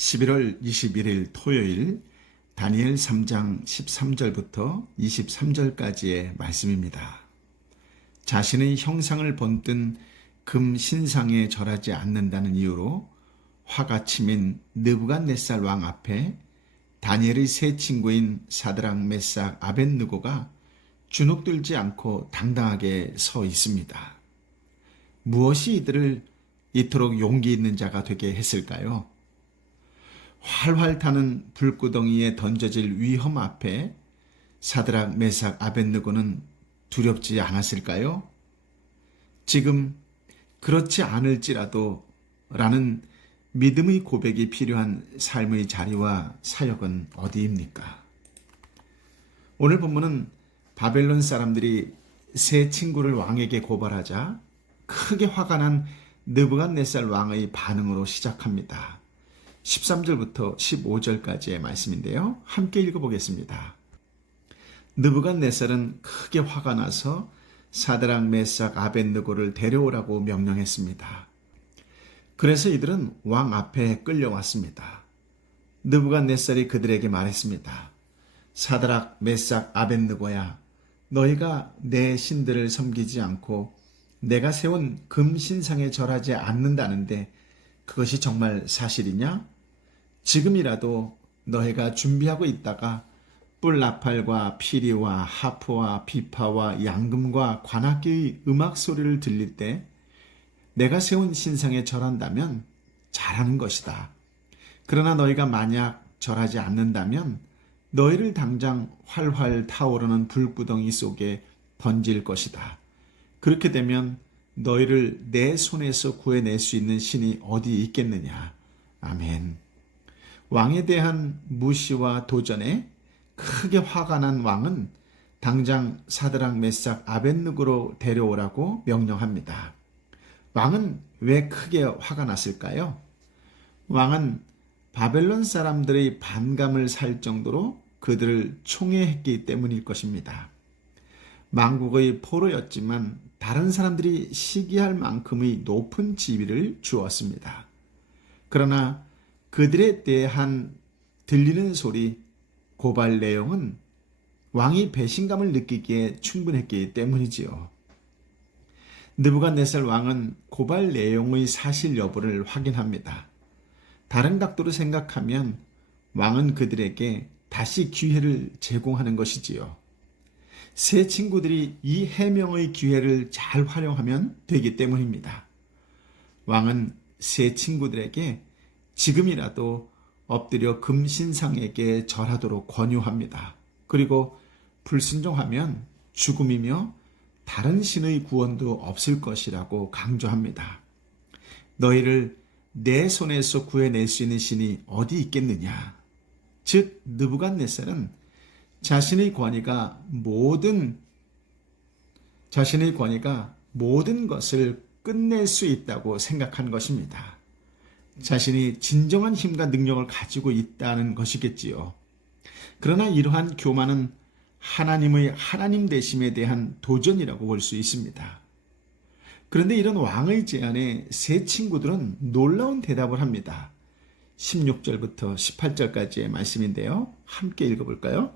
11월 21일 토요일 다니엘 3장 13절부터 23절까지의 말씀입니다. 자신의 형상을 본뜬 금 신상에 절하지 않는다는 이유로 화가 치민 느부갓네살 왕 앞에 다니엘의 세 친구인 사드락, 메삭, 아벳느고가 주눅들지 않고 당당하게 서 있습니다. 무엇이 이들을 이토록 용기 있는 자가 되게 했을까요? 활활 타는 불구덩이에 던져질 위험 앞에 사드락, 메삭, 아벳느고는 두렵지 않았을까요? 지금 그렇지 않을지라도 라는 믿음의 고백이 필요한 삶의 자리와 사역은 어디입니까? 오늘 본문은 바벨론 사람들이 세 친구를 왕에게 고발하자 크게 화가 난 느부갓네살 왕의 반응으로 시작합니다. 13절부터 15절까지의 말씀인데요. 함께 읽어보겠습니다. 느부갓네살은 크게 화가 나서 사드락, 메삭, 아벳느고를 데려오라고 명령했습니다. 그래서 이들은 왕 앞에 끌려왔습니다. 느부갓네살이 그들에게 말했습니다. 사드락, 메삭, 아벳느고야, 너희가 내 신들을 섬기지 않고 내가 세운 금 신상에 절하지 않는다는데 그것이 정말 사실이냐? 지금이라도 너희가 준비하고 있다가 뿔나팔과 피리와 하프와 비파와 양금과 관악기의 음악 소리를 들릴 때 내가 세운 신상에 절한다면 잘하는 것이다. 그러나 너희가 만약 절하지 않는다면 너희를 당장 활활 타오르는 불구덩이 속에 던질 것이다. 그렇게 되면 너희를 내 손에서 구해낼 수 있는 신이 어디 있겠느냐. 아멘. 왕에 대한 무시와 도전에 크게 화가 난 왕은 당장 사드락, 메삭, 아벳느고로 데려오라고 명령합니다. 왕은 왜 크게 화가 났을까요? 왕은 바벨론 사람들의 반감을 살 정도로 그들을 총애했기 때문일 것입니다. 만국의 포로였지만 다른 사람들이 시기할 만큼의 높은 지위를 주었습니다. 그러나 그들에 대한 들리는 소리, 고발 내용은 왕이 배신감을 느끼기에 충분했기 때문이지요. 느부갓네살 왕은 고발 내용의 사실 여부를 확인합니다. 다른 각도로 생각하면 왕은 그들에게 다시 기회를 제공하는 것이지요. 세 친구들이 이 해명의 기회를 잘 활용하면 되기 때문입니다. 왕은 세 친구들에게 지금이라도 엎드려 금신상에게 절하도록 권유합니다. 그리고 불순종하면 죽음이며 다른 신의 구원도 없을 것이라고 강조합니다. 너희를 내 손에서 구해낼 수 있는 신이 어디 있겠느냐. 즉 느부갓네살은 자신의 권위가 모든 것을 끝낼 수 있다고 생각한 것입니다. 자신이 진정한 힘과 능력을 가지고 있다는 것이겠지요. 그러나 이러한 교만은 하나님의 하나님 되심에 대한 도전이라고 볼 수 있습니다. 그런데 이런 왕의 제안에 세 친구들은 놀라운 대답을 합니다. 16절부터 18절까지의 말씀인데요. 함께 읽어볼까요?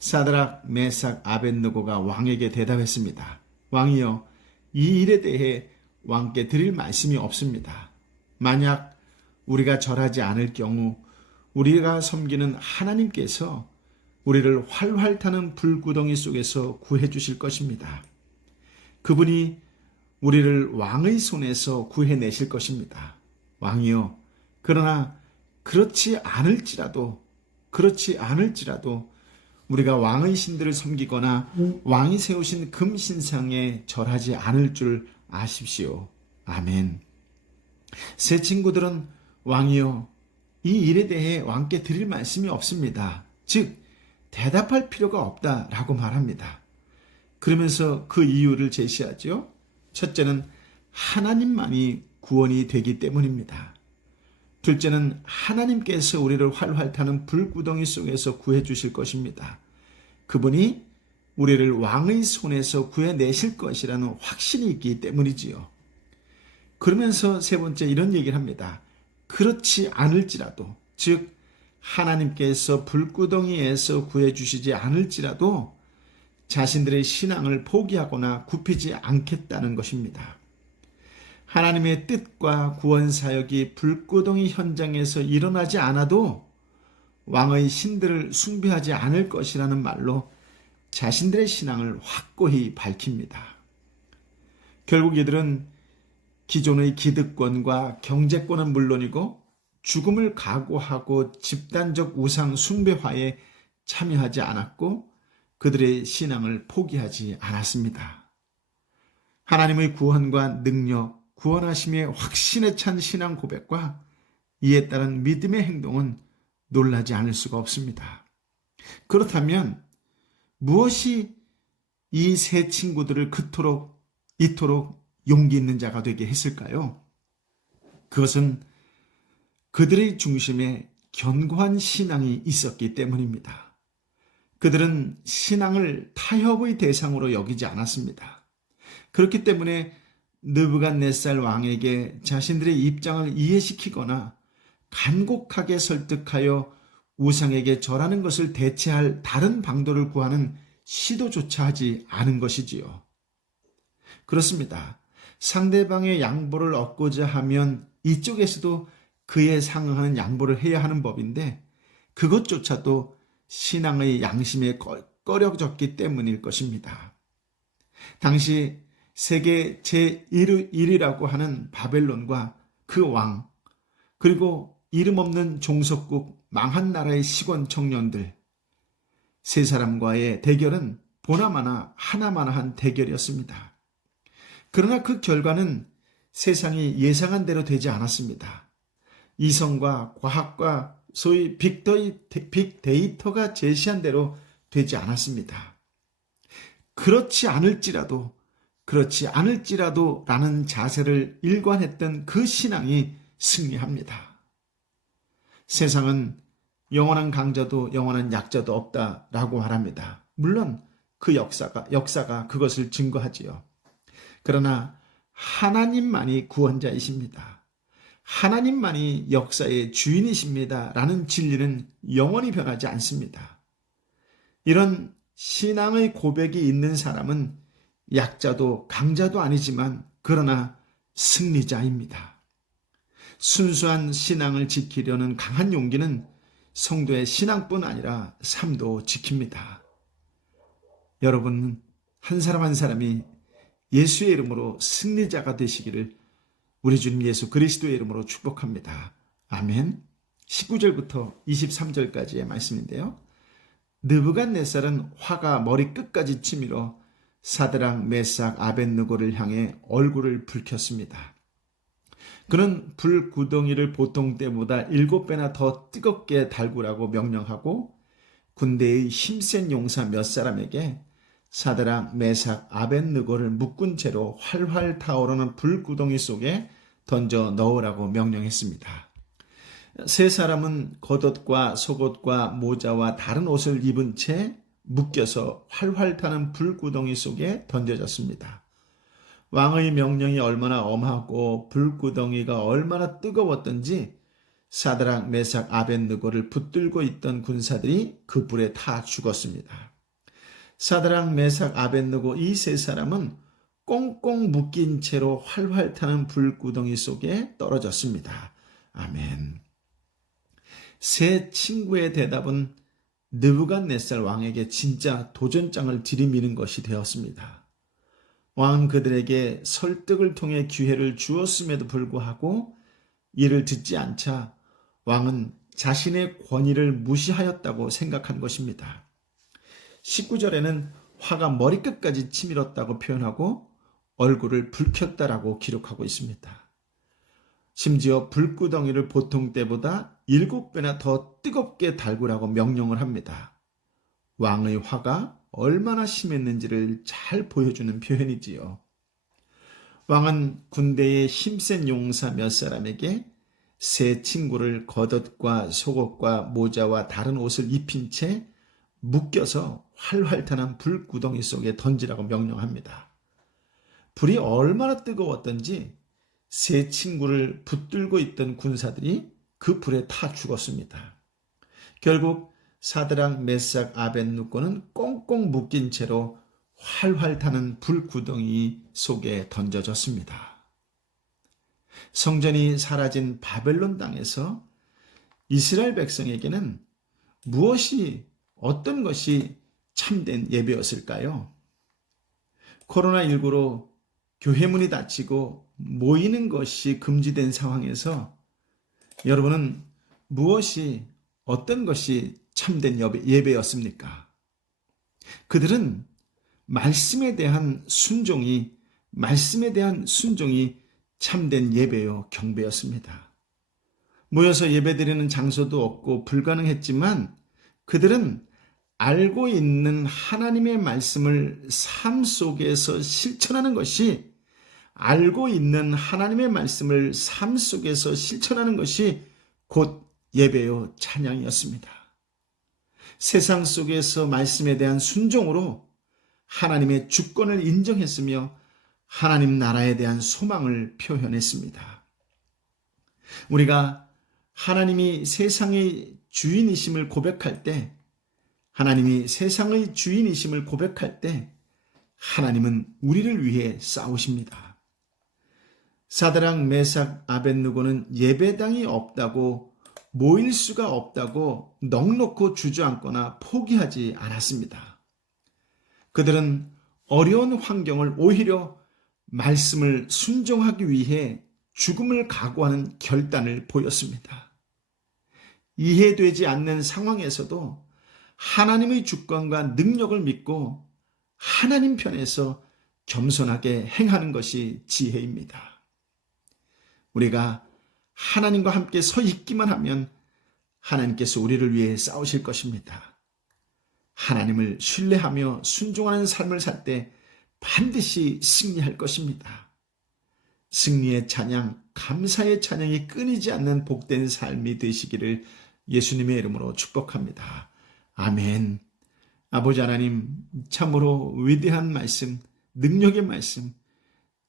사드락, 메삭, 아벳느고가 왕에게 대답했습니다. 왕이여, 이 일에 대해 왕께 드릴 말씀이 없습니다. 만약 우리가 절하지 않을 경우 우리가 섬기는 하나님께서 우리를 활활 타는 불구덩이 속에서 구해 주실 것입니다. 그분이 우리를 왕의 손에서 구해내실 것입니다. 왕이여, 그러나 그렇지 않을지라도 우리가 왕의 신들을 섬기거나 왕이 세우신 금신상에 절하지 않을 줄 아십시오. 아멘. 세 친구들은 왕이여, 이 일에 대해 왕께 드릴 말씀이 없습니다. 즉 대답할 필요가 없다라고 말합니다. 그러면서 그 이유를 제시하죠. 첫째는 하나님만이 구원이 되기 때문입니다. 둘째는 하나님께서 우리를 활활 타는 불구덩이 속에서 구해 주실 것입니다. 그분이 우리를 왕의 손에서 구해내실 것이라는 확신이 있기 때문이지요. 그러면서 세 번째 이런 얘기를 합니다. 그렇지 않을지라도, 즉 하나님께서 불구덩이에서 구해주시지 않을지라도 자신들의 신앙을 포기하거나 굽히지 않겠다는 것입니다. 하나님의 뜻과 구원 사역이 불구덩이 현장에서 일어나지 않아도 왕의 신들을 숭배하지 않을 것이라는 말로 자신들의 신앙을 확고히 밝힙니다. 결국 이들은 기존의 기득권과 경제권은 물론이고 죽음을 각오하고 집단적 우상 숭배화에 참여하지 않았고 그들의 신앙을 포기하지 않았습니다. 하나님의 구원과 능력, 구원하심의 확신에 찬 신앙 고백과 이에 따른 믿음의 행동은 놀라지 않을 수가 없습니다. 그렇다면 무엇이 이 세 친구들을 이토록 용기 있는 자가 되게 했을까요? 그것은 그들의 중심에 견고한 신앙이 있었기 때문입니다. 그들은 신앙을 타협의 대상으로 여기지 않았습니다. 그렇기 때문에 느부갓네살 왕에게 자신들의 입장을 이해시키거나 간곡하게 설득하여 우상에게 절하는 것을 대체할 다른 방도를 구하는 시도조차 하지 않은 것이지요. 그렇습니다. 상대방의 양보를 얻고자 하면 이쪽에서도 그에 상응하는 양보를 해야 하는 법인데 그것조차도 신앙의 양심에 꺼려졌기 때문일 것입니다. 당시 세계 제1이라고 하는 바벨론과 그 왕, 그리고 이름 없는 종속국 망한 나라의 시권 청년들, 세 사람과의 대결은 보나마나 하나마나한 대결이었습니다. 그러나 그 결과는 세상이 예상한 대로 되지 않았습니다. 이성과 과학과 소위 빅데이터가 제시한 대로 되지 않았습니다. 그렇지 않을지라도 라는 자세를 일관했던 그 신앙이 승리합니다. 세상은 영원한 강자도 영원한 약자도 없다라고 말합니다. 물론 그 역사가 그것을 증거하지요. 그러나 하나님만이 구원자이십니다. 하나님만이 역사의 주인이십니다. 라는 진리는 영원히 변하지 않습니다. 이런 신앙의 고백이 있는 사람은 약자도 강자도 아니지만 그러나 승리자입니다. 순수한 신앙을 지키려는 강한 용기는 성도의 신앙뿐 아니라 삶도 지킵니다. 여러분 한 사람 한 사람이 예수의 이름으로 승리자가 되시기를 우리 주님 예수 그리스도의 이름으로 축복합니다. 아멘. 19절부터 23절까지의 말씀인데요. 느부갓네살은 화가 머리 끝까지 치밀어 사드락, 메삭, 아벳느고를 향해 얼굴을 붉혔습니다. 그는 불구덩이를 보통 때보다 7배나 더 뜨겁게 달구라고 명령하고 군대의 힘센 용사 몇 사람에게 사드락, 메삭, 아벳느고를 묶은 채로 활활 타오르는 불구덩이 속에 던져 넣으라고 명령했습니다. 세 사람은 겉옷과 속옷과 모자와 다른 옷을 입은 채 묶여서 활활 타는 불구덩이 속에 던져졌습니다. 왕의 명령이 얼마나 엄하고 불구덩이가 얼마나 뜨거웠던지 사드락, 메삭, 아벳느고를 붙들고 있던 군사들이 그 불에 타 죽었습니다. 사드락, 메삭, 아벳느고 이 세 사람은 꽁꽁 묶인 채로 활활 타는 불구덩이 속에 떨어졌습니다. 아멘. 세 친구의 대답은 느부갓네살 왕에게 진짜 도전장을 들이미는 것이 되었습니다. 왕은 그들에게 설득을 통해 기회를 주었음에도 불구하고 이를 듣지 않자 왕은 자신의 권위를 무시하였다고 생각한 것입니다. 19절에는 화가 머리끝까지 치밀었다고 표현하고 얼굴을 붉혔다라고 기록하고 있습니다. 심지어 불구덩이를 보통 때보다 7배나 더 뜨겁게 달구라고 명령을 합니다. 왕의 화가 얼마나 심했는지를 잘 보여주는 표현이지요. 왕은 군대의 힘센 용사 몇 사람에게 세 친구를 겉옷과 속옷과 모자와 다른 옷을 입힌 채 묶여서 활활 타는 불구덩이 속에 던지라고 명령합니다. 불이 얼마나 뜨거웠던지 세 친구를 붙들고 있던 군사들이 그 불에 타 죽었습니다. 결국 사드락, 메삭, 아벳느고는 꽁꽁 묶인 채로 활활 타는 불구덩이 속에 던져졌습니다. 성전이 사라진 바벨론 땅에서 이스라엘 백성에게는 어떤 것이 참된 예배였을까요? 코로나19로 교회 문이 닫히고 모이는 것이 금지된 상황에서 여러분은 어떤 것이 참된 예배였습니까? 그들은 말씀에 대한 순종이 참된 예배요 경배였습니다. 모여서 예배드리는 장소도 없고 불가능했지만 그들은 알고 있는 하나님의 말씀을 삶 속에서 실천하는 것이 곧 예배요 찬양이었습니다. 세상 속에서 말씀에 대한 순종으로 하나님의 주권을 인정했으며 하나님 나라에 대한 소망을 표현했습니다. 우리가 하나님이 세상의 주인이심을 고백할 때 하나님은 우리를 위해 싸우십니다. 사드락, 메삭, 아벳느고는 예배당이 없다고, 모일 수가 없다고 넋놓고 주저앉거나 포기하지 않았습니다. 그들은 어려운 환경을 오히려 말씀을 순종하기 위해 죽음을 각오하는 결단을 보였습니다. 이해되지 않는 상황에서도 하나님의 주권과 능력을 믿고 하나님 편에서 겸손하게 행하는 것이 지혜입니다. 우리가 하나님과 함께 서 있기만 하면 하나님께서 우리를 위해 싸우실 것입니다. 하나님을 신뢰하며 순종하는 삶을 살 때 반드시 승리할 것입니다. 승리의 찬양, 감사의 찬양이 끊이지 않는 복된 삶이 되시기를 예수님의 이름으로 축복합니다. 아멘. 아버지 하나님, 참으로 위대한 말씀, 능력의 말씀,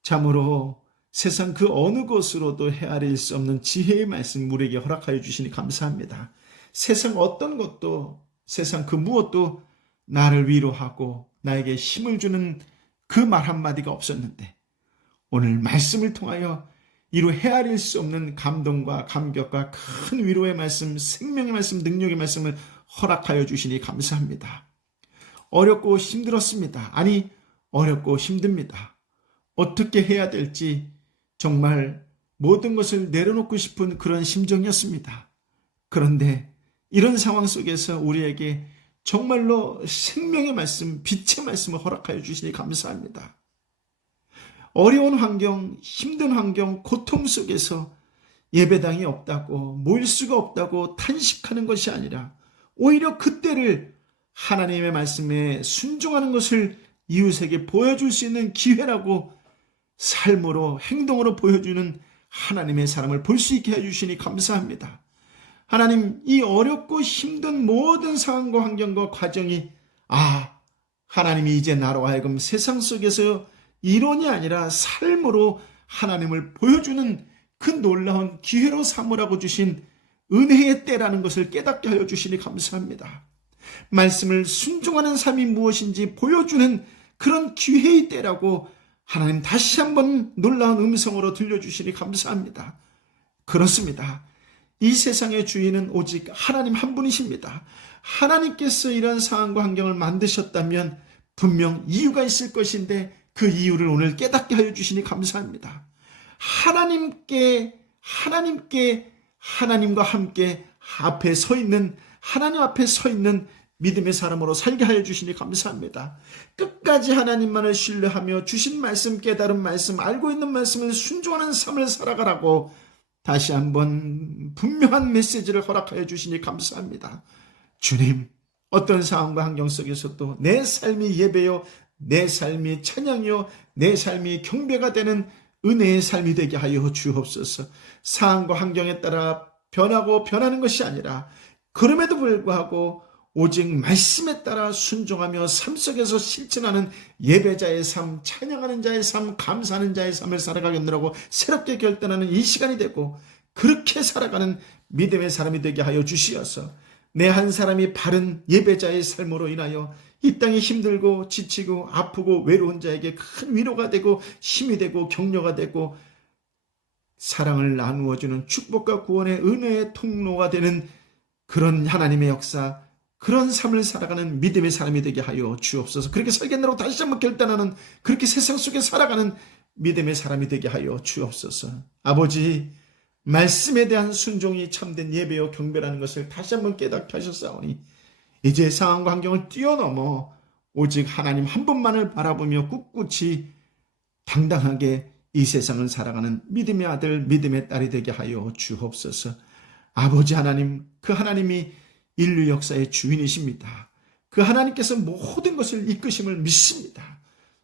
참으로 세상 그 어느 곳으로도 헤아릴 수 없는 지혜의 말씀 우리에게 허락하여 주시니 감사합니다. 세상 어떤 것도, 세상 그 무엇도 나를 위로하고 나에게 힘을 주는 그 말 한마디가 없었는데 오늘 말씀을 통하여 이루 헤아릴 수 없는 감동과 감격과 큰 위로의 말씀, 생명의 말씀, 능력의 말씀을 허락하여 주시니 감사합니다. 어렵고 힘들었습니다. 아니, 어렵고 힘듭니다. 어떻게 해야 될지 정말 모든 것을 내려놓고 싶은 그런 심정이었습니다. 그런데 이런 상황 속에서 우리에게 정말로 생명의 말씀, 빛의 말씀을 허락하여 주시니 감사합니다. 어려운 환경, 힘든 환경, 고통 속에서 예배당이 없다고, 모일 수가 없다고 탄식하는 것이 아니라 오히려 그때를 하나님의 말씀에 순종하는 것을 이웃에게 보여줄 수 있는 기회라고 삶으로, 행동으로 보여주는 하나님의 사람을 볼 수 있게 해주시니 감사합니다. 하나님, 이 어렵고 힘든 모든 상황과 환경과 과정이 하나님이 이제 나로 하여금 세상 속에서 이론이 아니라 삶으로 하나님을 보여주는 그 놀라운 기회로 삼으라고 주신 은혜의 때라는 것을 깨닫게 하여 주시니 감사합니다. 말씀을 순종하는 삶이 무엇인지 보여주는 그런 기회의 때라고 하나님 다시 한번 놀라운 음성으로 들려주시니 감사합니다. 그렇습니다. 이 세상의 주인은 오직 하나님 한 분이십니다. 하나님께서 이런 상황과 환경을 만드셨다면 분명 이유가 있을 것인데 그 이유를 오늘 깨닫게 하여 주시니 감사합니다. 하나님과 함께 앞에 서 있는, 하나님 앞에 서 있는 믿음의 사람으로 살게 하여 주시니 감사합니다. 끝까지 하나님만을 신뢰하며 주신 말씀, 깨달은 말씀, 알고 있는 말씀을 순종하는 삶을 살아가라고 다시 한번 분명한 메시지를 허락하여 주시니 감사합니다. 주님, 어떤 상황과 환경 속에서도 내 삶이 예배요, 내 삶이 찬양이요, 내 삶이 경배가 되는 은혜의 삶이 되게 하여 주옵소서. 상황과 환경에 따라 변하고 변하는 것이 아니라 그럼에도 불구하고 오직 말씀에 따라 순종하며 삶 속에서 실천하는 예배자의 삶, 찬양하는 자의 삶, 감사하는 자의 삶을 살아가겠노라고 새롭게 결단하는 이 시간이 되고 그렇게 살아가는 믿음의 사람이 되게 하여 주시어서 내 한 사람이 바른 예배자의 삶으로 인하여 이 땅에 힘들고 지치고 아프고 외로운 자에게 큰 위로가 되고 힘이 되고 격려가 되고 사랑을 나누어주는 축복과 구원의 은혜의 통로가 되는 그런 하나님의 역사, 그런 삶을 살아가는 믿음의 사람이 되게 하여 주옵소서. 그렇게 살겠노라고 다시 한번 결단하는, 그렇게 세상 속에 살아가는 믿음의 사람이 되게 하여 주옵소서. 아버지, 말씀에 대한 순종이 참된 예배요 경배라는 것을 다시 한번 깨닫게 하셨사오니 이제 상황과 환경을 뛰어넘어 오직 하나님 한 분만을 바라보며 꿋꿋이 당당하게 이 세상을 살아가는 믿음의 아들, 믿음의 딸이 되게 하여 주옵소서. 아버지 하나님, 그 하나님이 인류 역사의 주인이십니다. 그 하나님께서 모든 것을 이끄심을 믿습니다.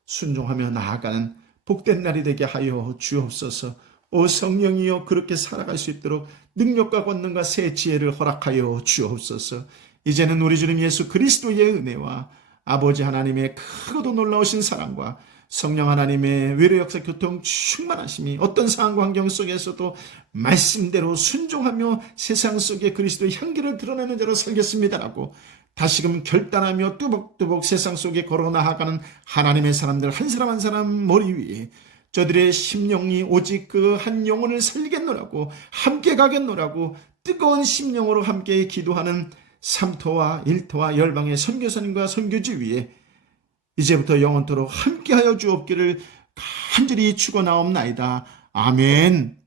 순종하며 나아가는 복된 날이 되게 하여 주옵소서. 오 성령이여, 그렇게 살아갈 수 있도록 능력과 권능과 새 지혜를 허락하여 주옵소서. 이제는 우리 주님 예수 그리스도의 은혜와 아버지 하나님의 크고도 놀라우신 사랑과 성령 하나님의 외로 역사 교통 충만하심이 어떤 상황과 환경 속에서도 말씀대로 순종하며 세상 속에 그리스도의 향기를 드러내는 자로 살겠습니다라고 다시금 결단하며 뚜벅뚜벅 세상 속에 걸어 나아가는 하나님의 사람들 한 사람 한 사람 머리 위에 저들의 심령이 오직 그 한 영혼을 살리겠노라고, 함께 가겠노라고 뜨거운 심령으로 함께 기도하는 삼토와 일토와 열방의 선교사님과 선교지 위에 이제부터 영원토록 함께하여 주옵기를 간절히 축원하옵나이다. 아멘.